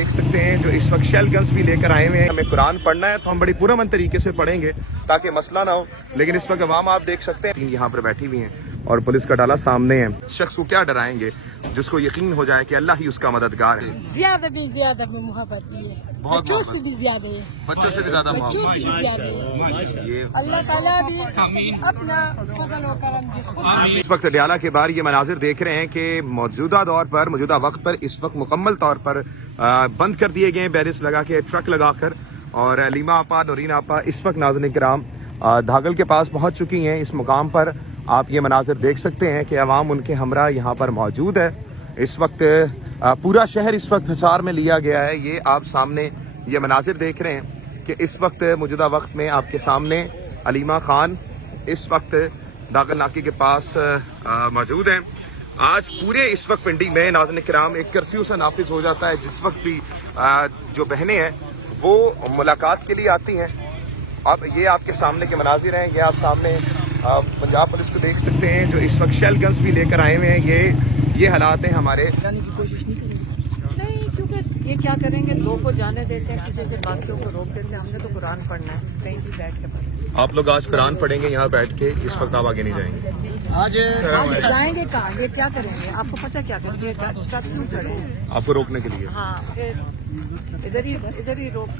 देख सकते हैं जो इस वक्त शेल गन्स भी लेकर आए हुए हैं। हमें कुरान पढ़ना है तो हम बड़ी पुरअमन तरीके से पढ़ेंगे ताकि मसला ना हो, लेकिन इस वक्त अवाम आप देख सकते हैं यहाँ पर बैठी हुई हैं और पुलिस का डाला सामने है। शख्स को क्या डराएंगे जिसको यकीन हो जाए कि अल्लाह ही उसका मददगार है। ज्यादा मोहब्बत है, बच्चों से भी ज्यादा है, बच्चों से भी ज्यादा बच्चों से भी ज्यादा है। ये अल्लाह ताला भी अपना फजल व करम। इस वक्त अडियाला के बाहर ये मनाजिर देख रहे हैं कि मौजूदा दौर पर, मौजूदा वक्त पर इस वक्त मुकम्मल तौर पर बंद कर दिए गए बैरिस लगा के, ट्रक लगाकर, और लीमा आपा, नौरीन आपा इस वक्त नाज़रीन किराम धागल के पास पहुंच चुकी हैं। इस मुकाम पर आप ये मनाजिर देख सकते हैं कि अवाम उनके हमरा यहाँ पर मौजूद है। इस वक्त पूरा शहर इस वक्त हिसार में लिया गया है। ये आप सामने ये मनाजिर देख रहे हैं कि इस वक्त मौजूदा वक्त में आपके सामने अलीमा खान इस वक्त दागल नाके के पास मौजूद हैं। आज पूरे इस वक्त पिंडी में नाज़रीन किराम एक कर्फ्यू सा नाफिज हो जाता है, जिस वक्त भी जो बहनें हैं वो मुलाकात के लिए आती हैं। अब ये आपके सामने के मनाजिर हैं। ये आप सामने पंजाब पुलिस को देख सकते हैं जो इस वक्त शेल गन्स भी लेकर आए हुए हैं। ये हालात हैं हमारे। जाने की कोशिश नहीं, क्योंकि ये क्या करेंगे, लोगों को जाने देते हैं, किसी से बाकियों को रोक देते हैं। हमने तो कुरान पढ़ना है, कहीं भी बैठ के पढ़ना। आप लोग आज कुरान पढ़ेंगे यहाँ बैठ के, इस वक्त आप आगे नहीं जाएंगे। आज जाएंगे कहाँ, ये क्या करेंगे? आपको पता क्या करेंगे? क्यों खड़े हैं? आपको रोकने के लिए। हाँ, फिर इधर ही रोक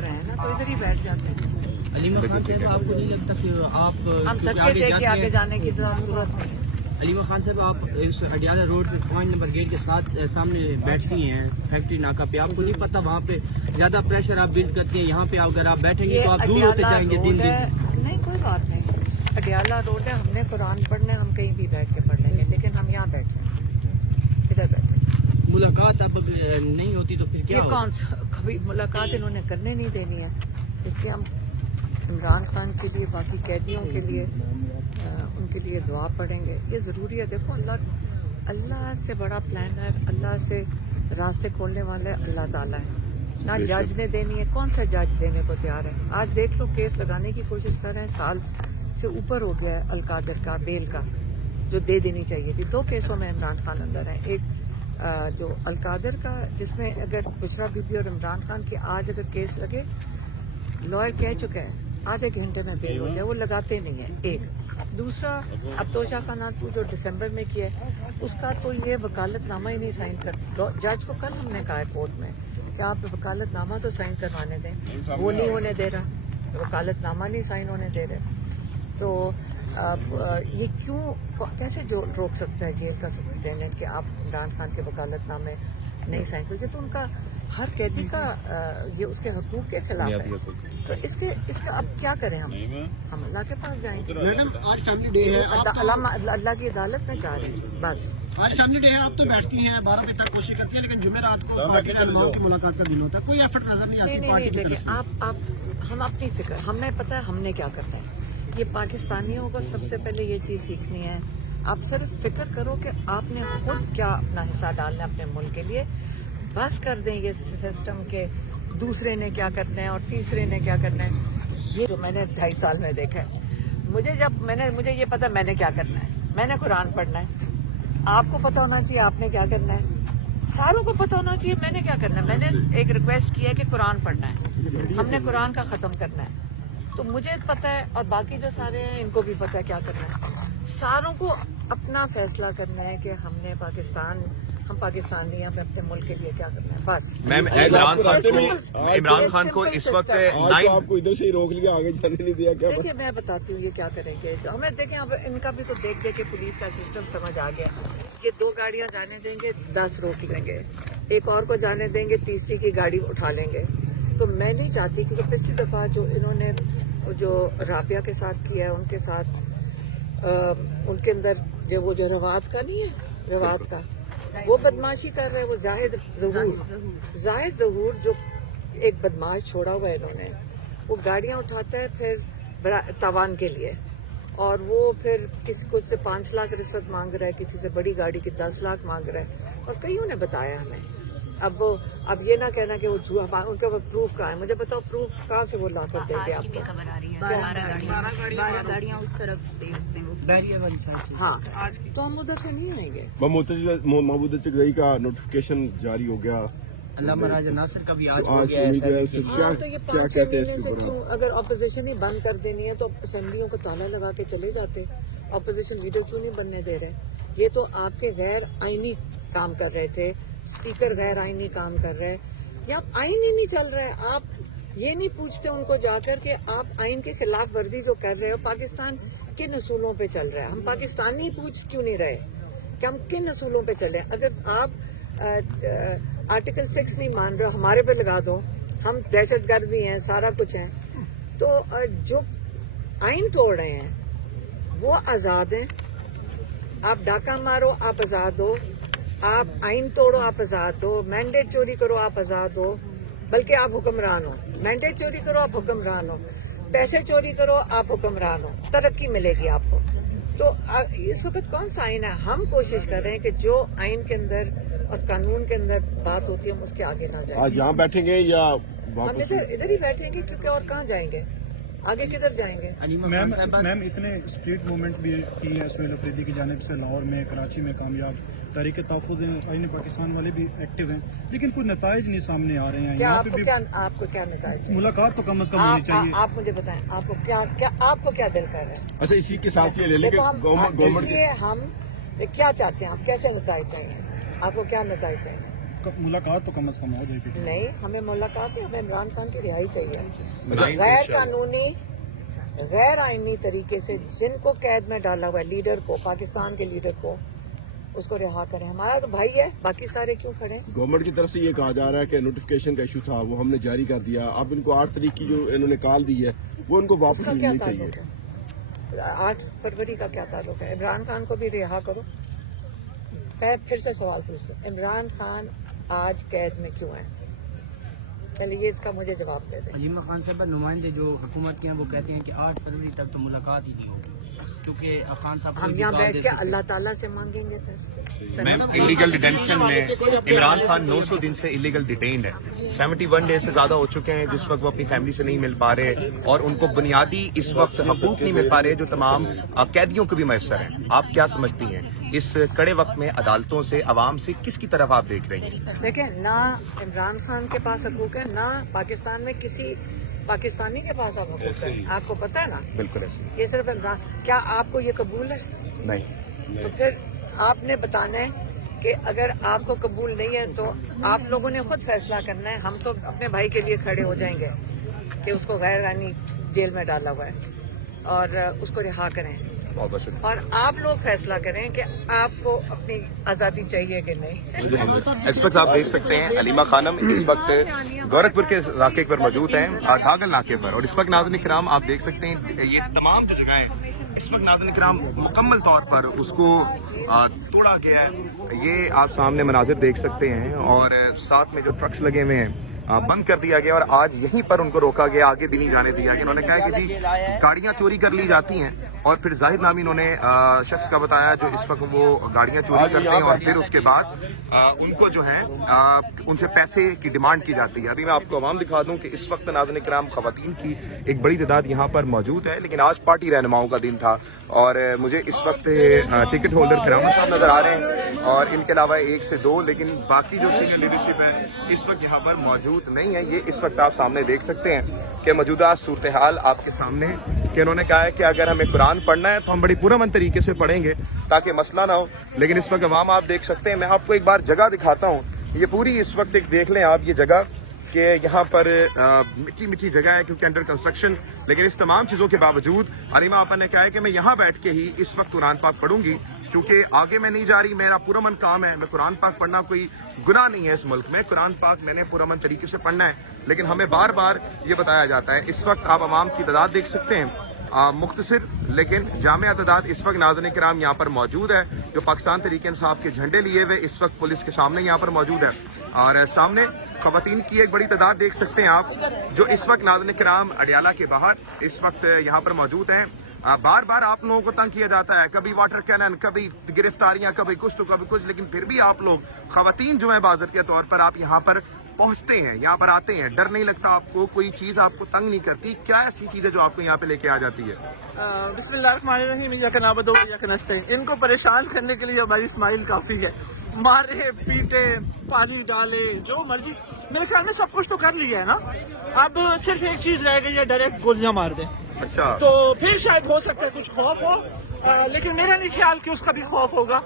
रहे हैं ना, तो इधर ही बैठ जाते हैं। अलीमा खान साहब, आपको नहीं लगता कि आप हम धक्के दे के आगे जाने की जरूरत नहीं। अलीमा खान साहब, आप इस अडियाला रोड पे 5 नंबर गेट के साथ सामने बैठती हैं फैक्ट्री नाका पे, आपको नहीं पता वहाँ पे ज्यादा प्रेशर आप बिल्ड करती हैं? यहाँ पे अगर आप बैठेंगे तो आप दूर होते जाएंगे दिन दिन। नहीं, कोई बात नहीं, अडियाला रोड है, हमने कुरान पढ़ने, हम कहीं भी बैठ के पढ़ लेंगे, लेकिन हम यहाँ बैठे, इधर बैठे। मुलाकात अब नहीं होती तो फिर क्या ये कौन सा कभी मुलाकात इन्होंने करने नहीं देनी है, इसलिए हम इमरान खान के लिए, बाकी कैदियों के लिए, उनके लिए दुआ पढ़ेंगे। ये ज़रूरी है। देखो, अल्लाह से बड़ा प्लान है, अल्लाह से रास्ते खोलने वाले अल्लाह ताला है ना। जज ने देनी है, कौन सा जज देने को तैयार है? आज देख लो, केस लगाने की कोशिश कर रहे हैं, साल से ऊपर हो गया है अलकादर का बेल का, जो दे देनी चाहिए थी। 2 केसों में इमरान खान अंदर है। एक जो अलकादर का, जिसमें अगर बुशरा बीबी और इमरान खान की आज अगर केस लगे, लॉयर कह चुका है आधे घंटे में बेल हो जाए, वो लगाते नहीं है। एक दूसरा, अब्दोशा खाना जो दिसंबर में किया है, उसका तो ये वकालतनामा ही नहीं साइन कर। जज को कल हमने कहा है कोर्ट में कि आप वकालतनामा तो साइन करवाने दें, वो नहीं होने दे रहा, वकालतनामा नहीं साइन होने दे रहे। तो ये क्यों, कैसे जो रोक सकता है जेल का सुप्रिटेंडेंट कि आप इमरान खान के वकालतनामे नहीं साइन करेंगे? तो उनका हर कैदी का ये उसके हकूक के खिलाफ है। तो इसका अब क्या करें? हम अल्लाह के पास जाएंगे। मैडम, आज फैमिली डे है, अल्लाह की अदालत में चाह रहे हैं बस। आज फैमिली डे है, आप तो बैठती हैं 12 बजे तक कोशिश करती हैं, लेकिन जुमेरात को पार्टी रहनुमाओं की मुलाकात का दिन होता है, कोई एफर्ट नजर नहीं आती पार्टी की तरफ से। आप हम अपनी फिक्र, हमें पता है हमने क्या करना है। ये पाकिस्तानियों को सबसे पहले ये चीज सीखनी है। आप सिर्फ फिक्र करो कि आपने खुद क्या अपना हिस्सा डालना है अपने मुल्क के लिए। बस कर दें ये सिस्टम के दूसरे ने क्या करना है और तीसरे ने क्या करना है। ये जो मैंने 2.5 साल में देखा है, मुझे ये पता मैंने क्या करना है। मैंने कुरान पढ़ना है, आपको पता होना चाहिए आपने क्या करना है, सारों को पता होना चाहिए मैंने क्या करना है। मैंने एक रिक्वेस्ट की है कि कुरान पढ़ना है, हमने कुरान का ख़त्म करना है, तो मुझे पता है और बाकी जो सारे हैं इनको भी पता है क्या करना है। सारों को अपना फैसला करना है कि हमने हम पाकिस्तानी हैं, अपने मुल्क के लिए क्या करना है, बस। मैम, इमरान खान को इस वक्त आपको इधर से ही रोक लिया, आगे जाने नहीं दिया क्या? देखिए, मैं बताती हूँ ये क्या करेंगे। तो हमें देखें, अब इनका भी तो देख के पुलिस का सिस्टम समझ आ गया। ये 2 गाड़ियाँ जाने देंगे, 10 रोक लेंगे, एक और को जाने देंगे, तीसरी की गाड़ी उठा लेंगे। तो मैं नहीं चाहती, क्योंकि पिछली दफा जो इन्होंने जो राबिया के साथ किया है, उनके साथ उनके अंदर जो रवात का नहीं है, रवात का वो बदमाशी कर रहे हैं। वो जाहिद ज़हूर जो एक बदमाश छोड़ा हुआ है इन्होंने, वो गाड़ियां उठाता है फिर तावान के लिए, और वो फिर कुछ से 5 लाख रिश्वत मांग रहा है, किसी से बड़ी गाड़ी की 10 लाख मांग रहा है, और कईयों ने बताया हमें। अब ये ना कहना कि वो झूठा, उनके पास प्रूफ कहाँ है? मुझे बताओ, प्रूफ कहाँ से वो ला कर देंगे आपको? खबर आ रही है 12 गाड़ियाँ उस तरफ से हाँ, तो हम उधर से नहीं आएंगे। महबूदा चिगई का नोटिफिकेशन जारी हो गया, علامہ راجہ ناصر کا بھی آج ہو آج گیا ہے میڈیا سے ہاں تو یہ کیا 5-6 کہتے ہیں اس مہینے کے سے اوپر کیوں اگر اپوزیشن ہی بند کر دینی ہے تو اسمبلیوں کو تالا لگا کے چلے جاتے. اپوزیشن لیڈر کیوں نہیں بننے دے رہے؟ یہ تو آپ کے غیر آئینی کام کر رہے تھے، اسپیکر غیر آئینی کام کر رہے ہیں، یا آئین ہی نہیں چل رہا ہے. آپ یہ نہیں پوچھتے ان کو جا کر کہ آپ آئین کے خلاف ورزی جو کر رہے ہو پاکستان کن اصولوں پہ چل رہا ہے. ہم پاکستانی پوچھ کیوں نہیں رہے کہ ہم کن اصولوں پہ چلے؟ اگر آپ آرٹیکل 6 نہیں مان رہے ہو ہمارے پہ لگا دو، ہم دہشت گرد بھی ہیں سارا کچھ ہیں. تو جو آئین توڑ رہے ہیں وہ آزاد ہیں. آپ ڈاکہ مارو آپ آزاد ہو، آپ آئین توڑو آپ آزاد ہو، مینڈیٹ چوری کرو آپ آزاد ہو، بلکہ آپ حکمران ہو. مینڈیٹ چوری کرو آپ حکمران ہو، پیسے چوری کرو آپ حکمران ہو، ترقی ملے گی آپ کو. تو اس وقت کون سا آئین ہے؟ ہم کوشش کر رہے ہیں کہ جو آئین کے اندر اور قانون کے اندر بات ہوتی ہے ہم اس کے آگے نہ جائیں. آج یہاں بیٹھیں گے یا ہم واپس؟ ادھر ہی بیٹھیں گے کیونکہ اور کہاں جائیں گے؟ آگے کدھر جائیں گے؟ میم اتنے اسٹریٹ موومنٹ بھی کی ہے سہیل افریدی کی جانب سے، لاہور میں، کراچی میں کامیاب، تحریک تحفظ آئین پاکستان والے بھی ایکٹیو ہیں، لیکن کوئی نتائج نہیں سامنے آ رہے ہیں. کیا یہاں آپ پہ کو بھی آپ کو کیا نتائج ہے؟ ملاقات تو کم از کم ہونی چاہیے. آپ مجھے بتائیں آپ کو آپ کو کیا دل کر رہا ہے؟ اچھا اسی کے ساتھ یہ لے لیں کہ دیکھو اس گورنمنٹ لیے ہم کیا چاہتے ہیں؟ آپ کیسے نتائج چاہیے؟ آپ کو کیا نتائج چاہیے؟ ملاقات تو کم از کم ہو جائے گی. نہیں، ہمیں ملاقات ہے، ہمیں عمران خان کی رہائی چاہیے. غیر قانونی غیر آئینی طریقے سے جن کو قید میں ڈالا ہوا ہے، لیڈر کو، پاکستان کے لیڈر کو، اس کو رہا کریں. ہمارا تو بھائی ہے، باقی سارے کیوں کھڑے ہیں؟ گورنمنٹ کی طرف سے یہ کہا جا رہا ہے کہ نوٹیفکیشن کا ایشو تھا وہ ہم نے جاری کر دیا، اب ان کو 8 تاریخ کی جو انہوں نے کال دی ہے وہ ان کو اس واپس کا کیا ملنی چاہیے. تعلق ہے؟ 8 فروری کا کیا تعلق ہے؟ عمران خان کو بھی رہا کرو. میں پھر سے سوال پوچھتا ہوں، عمران خان آج قید میں کیوں ہیں؟ چلیے اس کا مجھے جواب دے دیں. علیمہ خان صاحب نمائندے جو حکومت کے ہیں وہ کہتے ہیں کہ 8 فروری تک تو ملاقات ہی نہیں ہوگی، کیونکہ خان صاحب ہم یہاں بیٹھ کے اللہ تعالیٰ سے مانگیں گے پھر. میم انلیگل ڈیٹینشن میں عمران خان 900 دن سے انلیگل ڈیٹینڈ ہے. 71 ڈیز سے زیادہ ہو چکے ہیں جس وقت وہ اپنی فیملی سے نہیں مل پا رہے اور ان کو بنیادی اس وقت حقوق نہیں مل پا رہے جو تمام قیدیوں کو بھی میسر ہیں. آپ کیا سمجھتی ہیں اس کڑے وقت میں عدالتوں سے عوام سے کس کی طرف آپ دیکھ رہی ہیں؟ دیکھیں، نہ عمران خان کے پاس حقوق ہے، نہ پاکستان میں کسی پاکستانی کے پاس حقوق ہے. آپ کو پتہ ہے نا؟ بالکل ایسے یہ صرف عمران. کیا آپ کو یہ قبول ہے؟ نہیں. تو پھر آپ نے بتانا ہے کہ اگر آپ کو قبول نہیں ہے تو آپ لوگوں نے خود فیصلہ کرنا ہے. ہم تو اپنے بھائی کے لیے کھڑے ہو جائیں گے کہ اس کو غیر قانونی جیل میں ڈالا ہوا ہے اور اس کو رہا کریں، بہت بہت شکریہ. اور آپ لوگ فیصلہ کریں کہ آپ کو اپنی آزادی چاہیے کہ نہیں. اس وقت آپ دیکھ سکتے ہیں علیمہ خانم اس وقت گورکھپور کے علاقے پر موجود ہیں، ڈھاگل ناکے پر. اور اس وقت ناظرین کرام آپ دیکھ سکتے ہیں یہ تمام جو جگہیں اس وقت ناظرین کرام مکمل طور پر اس کو توڑا گیا ہے. یہ آپ سامنے مناظر دیکھ سکتے ہیں اور ساتھ میں جو ٹرکس لگے ہوئے ہیں بند کر دیا گیا اور آج یہیں پر ان کو روکا گیا، آگے بھی نہیں جانے دیا گیا. انہوں نے کہا کہ جی گاڑیاں چوری کر لی جاتی ہیں اور پھر زاہد نامی انہوں نے شخص کا بتایا جو اس وقت وہ گاڑیاں چوری کرتے ہیں اور پھر اس کے بعد ان کو جو ہے ان سے پیسے کی ڈیمانڈ کی جاتی ہے. ابھی میں آپ کو عوام دکھا دوں کہ اس وقت ناظرین کرام خواتین کی ایک بڑی تعداد یہاں پر موجود ہے، لیکن آج پارٹی رہنماؤں کا دن تھا اور مجھے اس وقت ٹکٹ ہولڈر کرامت صاحب نظر آ رہے ہیں اور ان کے علاوہ 1 سے 2، لیکن باقی جو سینئر لیڈرشپ ہے اس وقت یہاں پر موجود نہیں ہے. یہ اس وقت آپ سامنے دیکھ سکتے ہیں کہ موجودہ صورتحال آپ کے سامنے کہ انہوں نے کہا ہے کہ اگر ہمیں قرآن پڑھنا ہے تو ہم بڑی پرامن طریقے سے پڑھیں گے تاکہ مسئلہ نہ ہو. لیکن اس وقت عوام آپ دیکھ سکتے ہیں، میں آپ کو ایک بار جگہ دکھاتا ہوں. یہ پوری اس وقت ایک دیکھ لیں آپ یہ جگہ کہ یہاں پر مٹی جگہ ہے کیونکہ انڈر کنسٹرکشن، لیکن اس تمام چیزوں کے باوجود علیمہ آپا نے کہا ہے کہ میں یہاں بیٹھ کے ہی اس وقت قرآن پاک پڑھوں گی کیونکہ آگے میں نہیں جا رہی، میرا پرامن کام ہے. میں قرآن پاک پڑھنا کوئی گناہ نہیں ہے اس ملک میں، قرآن پاک میں نے پرامن طریقے سے پڑھنا ہے. لیکن ہمیں بار بار یہ بتایا جاتا ہے. اس وقت آپ عوام کی تعداد دیکھ سکتے ہیں، مختصر لیکن جامع تعداد اس وقت ناظرین کرام یہاں پر موجود ہے جو پاکستان تحریک انصاف کے جھنڈے لیے ہوئے اس وقت پولیس کے سامنے یہاں پر موجود ہے. اور سامنے خواتین کی ایک بڑی تعداد دیکھ سکتے ہیں آپ جو اس وقت ناظرین کرام اڈیالہ کے باہر اس وقت یہاں پر موجود ہیں. بار بار آپ لوگوں کو تنگ کیا جاتا ہے، کبھی واٹر کینن، کبھی گرفتاریاں، کبھی کچھ تو کبھی کچھ، لیکن پھر بھی آپ لوگ خواتین جو ہیں باضابطہ طور پر آپ یہاں پر पहुंचते हैं, यहाँ पर आते हैं, डर नहीं लगता आपको? कोई चीज आपको तंग नहीं करती? क्या ऐसी चीज है जो आपको यहाँ पे लेके आ जाती है? बिस्मिल्लाहिर्रहमानिर्रहीम, या का नाबदो या का नस्ते। इनको परेशान करने के लिए हमारी स्माइल काफी है। मारे पीटे, पानी डाले, जो मर्जी, मेरे ख्याल में सब कुछ तो कर लिया है ना। अब सिर्फ एक चीज रह गई है, डायरेक्ट गोलियां मार दें। अच्छा, तो फिर शायद हो सकता है कुछ खौफ हो, लेकिन मेरा नहीं ख्याल कि उसका भी खौफ होगा।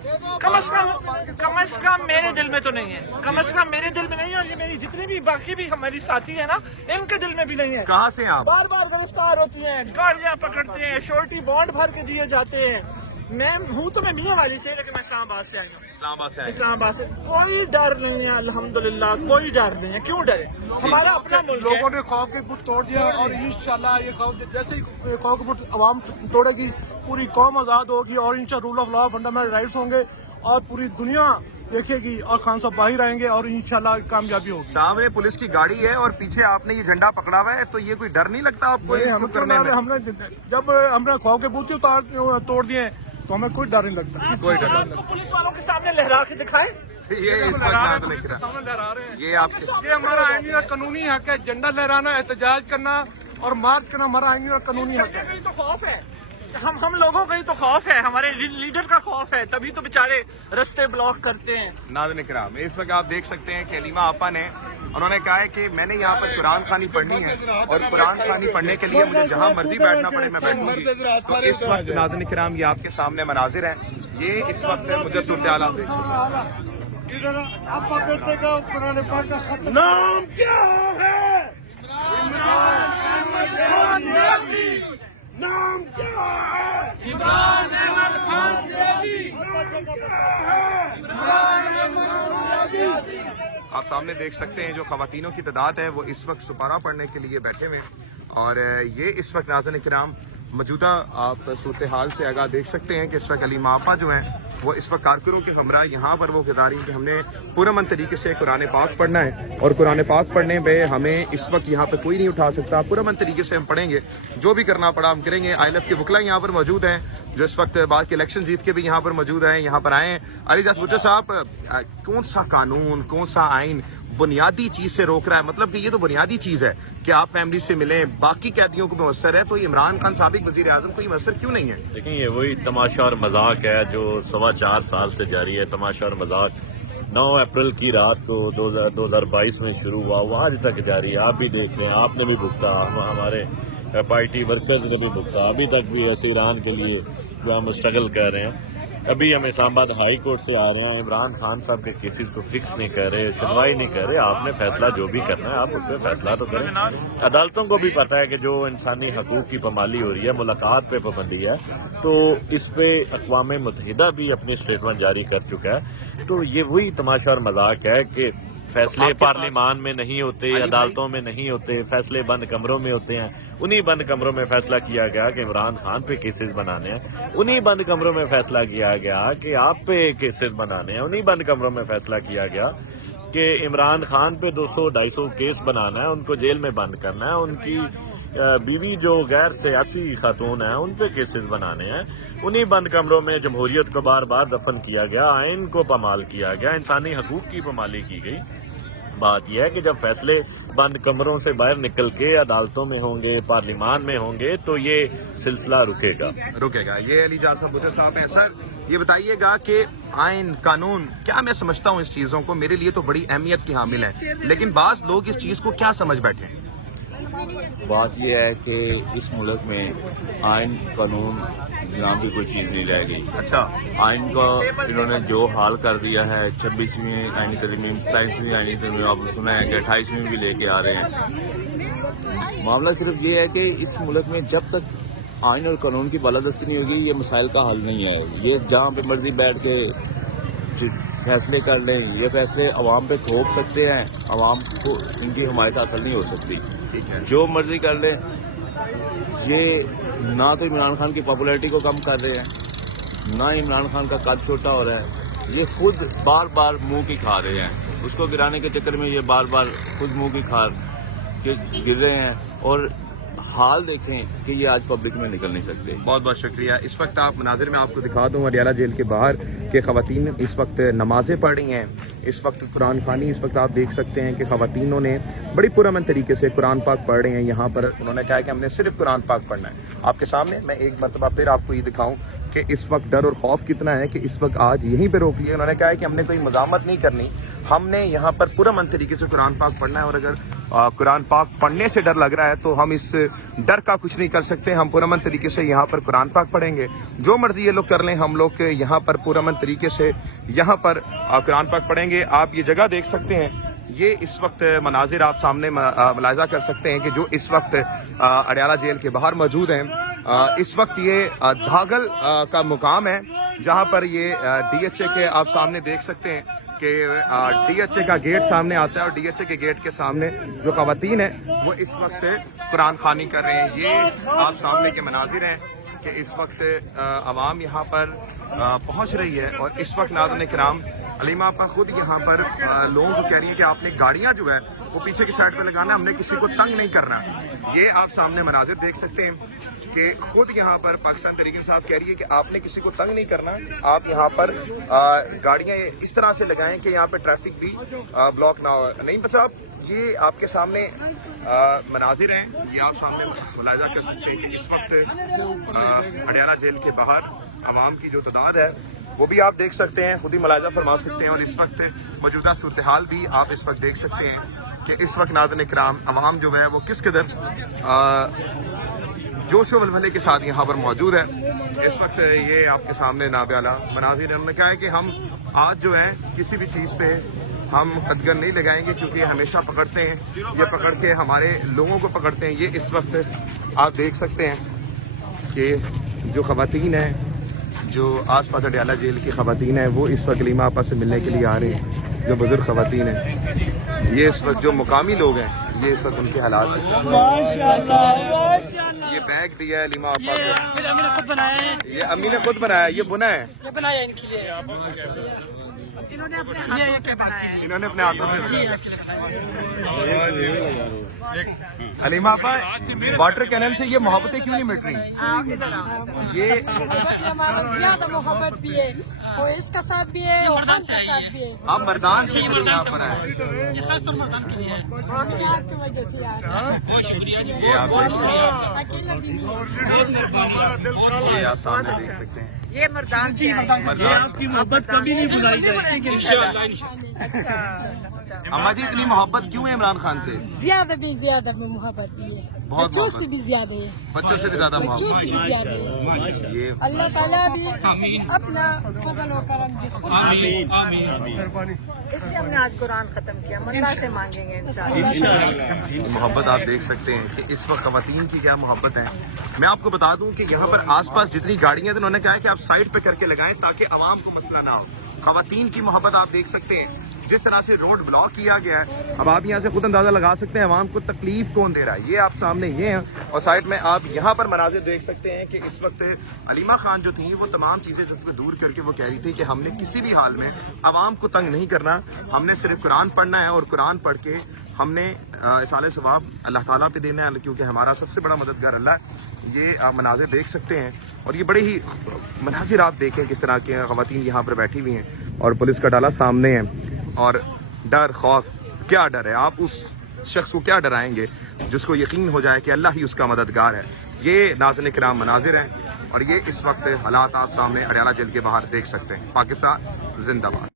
कम से कम मेरे दिल में तो नहीं है, कम से कम मेरे दिल में नहीं है, और ये मेरी जितने भी बाकी भी हमारी साथी है ना, इनके दिल में भी नहीं है। कहाँ से आप? बार बार गिरफ्तार होती हैं, गाड़ियां पकड़ते हैं, श्योरिटी बॉन्ड भर के दिए जाते हैं। मैं हूँ तो मैं मियाँ वाली से, लेकिन मैं इस्लामाबाद से आई हूँ। इस्लामाबाद से आए हैं। इस्लामाबाद से कोई डर नहीं है, अल्हम्दुलिल्लाह कोई डर नहीं है। क्यों डरे, हमारा अपना मुल्क है। लोगों ने खौफ के बुत तोड़ दिया, और इंशाल्लाह ये खौफ जैसे ही खौफ के बुत अवाम तोड़ेगी, पूरी कौम आज़ाद होगी, और इंशाल्लाह rule of law, fundamental rights होंगे, और पूरी दुनिया देखेगी, और खान साहब बाहर आएंगे, और इंशाल्लाह कामयाबी होगी। सामने पुलिस की गाड़ी है और पीछे आपने ये झंडा पकड़ा हुआ है, तो ये कोई डर नहीं लगता आपको इसको करने में? जब हमने खौफ के बुत तोड़ दिए तो हमें कोई डर नहीं लगता। कोई डर नहीं आपको पुलिस वालों के सामने लहरा के दिखाए। ये इस वक्त नाज़ नहीं करा। सामने लहरा रहे हैं। ये आपके, ये हमारा आईनी और कानूनी हक है, झंडा लहराना, एहतजाज करना और मार्च करना हमारा आईनी और कानूनी हक झंडे है। का ही तो खौफ है, हम लोगों का ही तो खौफ है, हमारे लीडर का खौफ है, तभी तो बेचारे रास्ते ब्लॉक करते हैं। नाज़रीन इकराम, इस वक्त आप देख सकते हैं कि अलीमा आपा ने, उन्होंने कहा है कि मैंने यहाँ पर कुरान खानी पढ़नी है, और कुरान खानी पढ़ने के लिए मुझे जहाँ मर्जी बैठना पड़े मैं बैठूंगी। तो इस वक्त नाज़रीन इकराम, ये आपके सामने मनाजिर हैं, ये इस वक्त मुझे सूरत हाल आप देखें। इधर आपा बेटे का कुरान पाक का खत्म। नाम क्या है? नाम क्या है? इमरान अहमद खान आप सामने देख सकते हैं जो खवातीनों की तादाद है वो इस वक्त सुपारा पढ़ने के लिए बैठे हुए हैं, और ये इस वक्त नाज़रीन किराम मौजूदा आप सूरत हाल से आगाह देख सकते हैं कि इस वक्त अलीमा आपा जो हैं वो इस वक्त कारकुनों के हमरा यहाँ पर वो बता रही हैं कि हमने पुरअमन तरीके से कुरान पाक पढ़ना है, और कुरान पाक पढ़ने में हमें इस वक्त यहाँ पे कोई नहीं उठा सकता। पुरअमन तरीके से हम पढ़ेंगे, जो भी करना पड़ा हम करेंगे। ILF के वकला यहाँ पर मौजूद हैं, जो इस वक्त बाद के इलेक्शन जीत के भी यहाँ पर मौजूद हैं, यहाँ पर आए हैं। अलीजाज भुट्टो साहब, कौन सा कानून, कौन सा आइन बुनियादी चीज से रोक रहा है? मतलब कि ये तो बुनियादी चीज है कि आप फैमिली से मिलें, बाकी कैदियों को मुअस्सर है, तो इमरान खान साबिक वजीर आजम को ये मुअस्सर क्यों नहीं है? लेकिन ये वही तमाशा और मजाक है जो 4.25 साल से जारी है। तमाशा और मजाक 9 अप्रैल की रात को 2022 में शुरू हुआ, वो आज तक जारी है। आप भी देख रहे हैं, आपने भी भुगता, हमारे पार्टी वर्कर्स ने भी भुगता, अभी तक भी ऐसे ईरान के लिए जो हम स्ट्रगल कर रहे हैं। अभी हम इस्लामाबाद हाई कोर्ट से आ रहे हैं, इमरान खान साहब के केसेस को फिक्स नहीं कर रहे, सुनवाई नहीं कर रहे। आपने फैसला जो भी करना है आप उस पर फैसला तो करें। अदालतों को भी पता है कि जो इंसानी हकूक की पामाली हो रही है, मुलाकात पे पाबंदी है, तो इस पे अक़वाम मुत्तहिदा भी अपनी स्टेटमेंट जारी कर चुका है। तो ये वही तमाशा और मजाक है कि फैसले पार्लियामान में नहीं होते, अदालतों में नहीं होते, फैसले बंद कमरों में होते हैं। उन्हीं बंद कमरों में फैसला किया गया कि इमरान खान पे केसेस बनाने हैं, उन्हीं बंद कमरों में फैसला किया गया कि आप पे केसेस बनाने हैं, उन्हीं बंद कमरों में फैसला किया गया कि इमरान खान पे 200-250 केस बनाना है, उनको जेल में बंद करना है, उनकी बीवी जो गैर सियासी खातून है उन पे केसेस बनाने हैं। उन्हीं बंद कमरों में जमहूरियत को बार बार दफन किया गया, आइन को पामाल किया गया, इंसानी हकूक की पामाली की गई। बात यह है कि जब फैसले बंद कमरों से बाहर निकल के अदालतों में होंगे, पार्लियामान में होंगे, तो ये सिलसिला रुकेगा। ये अलीजाज भुट्टो साहब हैं। सर, ये बताइएगा कि आइन, कानून, क्या मैं समझता हूँ इस चीज़ों को, मेरे लिए तो बड़ी अहमियत की हामिल है, लेकिन बाज़ लोग इस चीज़ को क्या समझ बैठे हैं? बात यह है कि इस मुल्क में आइन कानून नाम की कोई चीज़ नहीं रह गई। अच्छा, आइन का इन्होंने जो हाल कर दिया है, 26वीं आइनी तरमीम, 27वीं आइनी तरमीम, आपने सुना है कि 28वीं भी लेके आ रहे हैं। मामला सिर्फ ये है कि इस मुल्क में जब तक आइन और कानून की बालादस्ती नहीं होगी, ये मसाइल का हल नहीं है। ये जहाँ पे मर्जी बैठ के फैसले कर लें, ये फैसले अवाम पे थोप सकते हैं, अवाम को इनकी हमायत हासिल नहीं हो सकती। जो मर्जी कर लें, ये ना तो इमरान खान की पॉपुलैरिटी को कम कर रहे हैं, ना इमरान खान का कद छोटा हो रहा है। ये खुद बार बार मुंह की खा रहे हैं, उसको गिराने के चक्कर में ये बार बार खुद मुंह की खा के गिर रहे हैं। और حال دیکھیں کہ یہ آج پبلک میں نکل نہیں سکتے. بہت بہت شکریہ. اس وقت آپ مناظر میں آپ کو دکھا دوں اڈیالہ جیل کے باہر کہ خواتین اس وقت نمازیں پڑھ رہی ہیں. اس وقت قرآن خوانی اس وقت آپ دیکھ سکتے ہیں کہ خواتینوں نے بڑی پرامن طریقے سے قرآن پاک پڑھ رہے ہیں. یہاں پر انہوں نے کہا کہ ہم نے صرف قرآن پاک پڑھنا ہے. آپ کے سامنے میں ایک مرتبہ پھر آپ کو یہ دکھاؤں کہ اس وقت ڈر اور خوف کتنا ہے کہ اس وقت آج یہیں پہ روک لیا. انہوں نے کہا ہے کہ ہم نے کوئی مزاحمت نہیں کرنی, ہم نے یہاں پر پرامن طریقے سے قرآن پاک پڑھنا ہے, اور اگر قرآن پاک پڑھنے سے ڈر لگ رہا ہے تو ہم اس ڈر کا کچھ نہیں کر سکتے. ہم پرامن طریقے سے یہاں پر قرآن پاک پڑھیں گے. جو مرضی یہ لوگ کر لیں, ہم لوگ یہاں پر پرامن طریقے سے یہاں پر قرآن پاک پڑھیں گے. آپ یہ جگہ دیکھ سکتے ہیں, یہ اس وقت مناظر آپ سامنے ملاحظہ کر سکتے ہیں کہ جو اس وقت اڈیالہ جیل کے باہر موجود ہیں. اس وقت یہ دھاگل کا مقام ہے جہاں پر یہ ڈی ایچ اے کے آپ سامنے دیکھ سکتے ہیں کہ ڈی ایچ اے کا گیٹ سامنے آتا ہے, اور ڈی ایچ اے کے گیٹ کے سامنے جو خواتین ہیں وہ اس وقت قرآن خوانی کر رہے ہیں. یہ آپ سامنے کے مناظر ہیں کہ اس وقت عوام یہاں پر پہنچ رہی ہے. اور اس وقت ناظرین کرام علیمہ آپا خود یہاں پر لوگوں کو کہہ رہی ہیں کہ آپ نے گاڑیاں جو ہے وہ پیچھے کی سائڈ پہ لگانا, ہم نے کسی کو تنگ نہیں کرنا. یہ آپ سامنے مناظر دیکھ سکتے ہیں کہ خود یہاں پر پاکستان تحریک انصاف کہہ رہی ہے کہ آپ نے کسی کو تنگ نہیں کرنا, آپ یہاں پر گاڑیاں اس طرح سے لگائیں کہ یہاں پہ ٹریفک بھی بلاک نہ ہو. نہیں بس آپ یہ آپ کے سامنے مناظر ہیں, یہ آپ سامنے ملاحظہ کر سکتے ہیں کہ اس وقت اڈیالہ جیل کے باہر عوام کی جو تعداد ہے وہ بھی آپ دیکھ سکتے ہیں, خود ہی ملاحظہ فرما سکتے ہیں. اور اس وقت موجودہ صورتحال بھی آپ اس وقت دیکھ سکتے ہیں کہ اس وقت ناظرین کرام عوام جو ہے وہ کس قدر جوش و ولولے کے ساتھ یہاں پر موجود ہے. اس وقت یہ آپ کے سامنے نابیالہ مناظر ہیں. انہوں نے کہا ہے کہ ہم آج جو ہے کسی بھی چیز پہ ہم قدغن نہیں لگائیں گے کیونکہ یہ ہمیشہ پکڑتے ہیں, یہ پکڑ کے ہمارے لوگوں کو پکڑتے ہیں. یہ اس وقت آپ دیکھ سکتے ہیں کہ جو خواتین ہیں, جو آس پاس اڈیالہ جیل کی خواتین ہیں, وہ اس وقت علیمہ آپا سے ملنے کے لیے آ رہے ہیں. جو بزرگ خواتین ہیں, یہ اس وقت جو مقامی لوگ ہیں, یہ اس وقت ان کے حالات ہیں. یہ بیگ دیا ہے علیمہ آپا کو, یہ امی نے خود بنایا, یہ بنا ہے, انہوں نے اپنے ہاتھوں سے. علیمہ آپا واٹر کینن سے یہ محبتیں کیوں نہیں مٹ رہی؟ یہ ہمارا زیادہ محبت بھی ہے, اور اس کا ساتھ بھی ہے اور خان کا ساتھ بھی ہے. آپ مردان سے یہاں پر آئے, آپ کی وجہ سے یہ آپ اکیلا بھی نہیں. یہ آپ سامنے دیکھ سکتے ہیں. یہ مردان سے آئے ہیں. یہ آپ کی محبت کبھی نہیں بھلائی جائے گی انشاءاللہ. اما جی اتنی محبت کیوں ہے عمران خان سے؟ زیادہ بھی محبت بھی ہے, بہت بچوں سے بھی زیادہ ہے, بچوں سے بھی زیادہ بچوں محبت. سے بھی زیادہ ہے. یہ اللہ تعالیٰ بھی اپنا فضل و کرم بھی خود اس لیے ہم نے آج قرآن ختم کیا. ہم اللہ سے مانگیں گے انشاءاللہ. محبت آپ دیکھ سکتے ہیں کہ اس وقت خواتین کی کیا محبت ہے. میں آپ کو بتا دوں کہ یہاں پر آس پاس جتنی گاڑیاں ہیں, انہوں نے کہا ہے کہ آپ سائڈ پہ کر کے لگائیں تاکہ عوام کو مسئلہ نہ ہو. خواتین کی محبت آپ دیکھ سکتے ہیں, جس طرح سے روڈ بلاک کیا گیا ہے. اب آپ یہاں سے خود اندازہ لگا سکتے ہیں عوام کو تکلیف کون دے رہا ہے. یہ آپ سامنے یہ ہیں, اور سائڈ میں آپ یہاں پر مناظر دیکھ سکتے ہیں کہ اس وقت علیمہ خان جو تھیں وہ تمام چیزیں جو دور کر کے وہ کہہ رہی تھی کہ ہم نے کسی بھی حال میں عوام کو تنگ نہیں کرنا, ہم نے صرف قرآن پڑھنا ہے, اور قرآن پڑھ کے ہم نے اصال ثواب اللہ تعالیٰ پہ دینا ہے, کیونکہ ہمارا سب سے بڑا مددگار اللہ ہے. یہ آپ مناظر دیکھ سکتے ہیں, اور یہ بڑے ہی مناظر آپ دیکھیں کس طرح کے خواتین یہاں پر بیٹھی ہوئی ہیں, اور پولیس کا ڈالا سامنے ہے. اور ڈر خوف کیا ڈر ہے, آپ اس شخص کو کیا ڈرائیں گے جس کو یقین ہو جائے کہ اللہ ہی اس کا مددگار ہے. یہ ناظرین کرام مناظر ہیں, اور یہ اس وقت حالات آپ سامنے اڈیالہ جیل کے باہر دیکھ سکتے ہیں. پاکستان زندہ باد.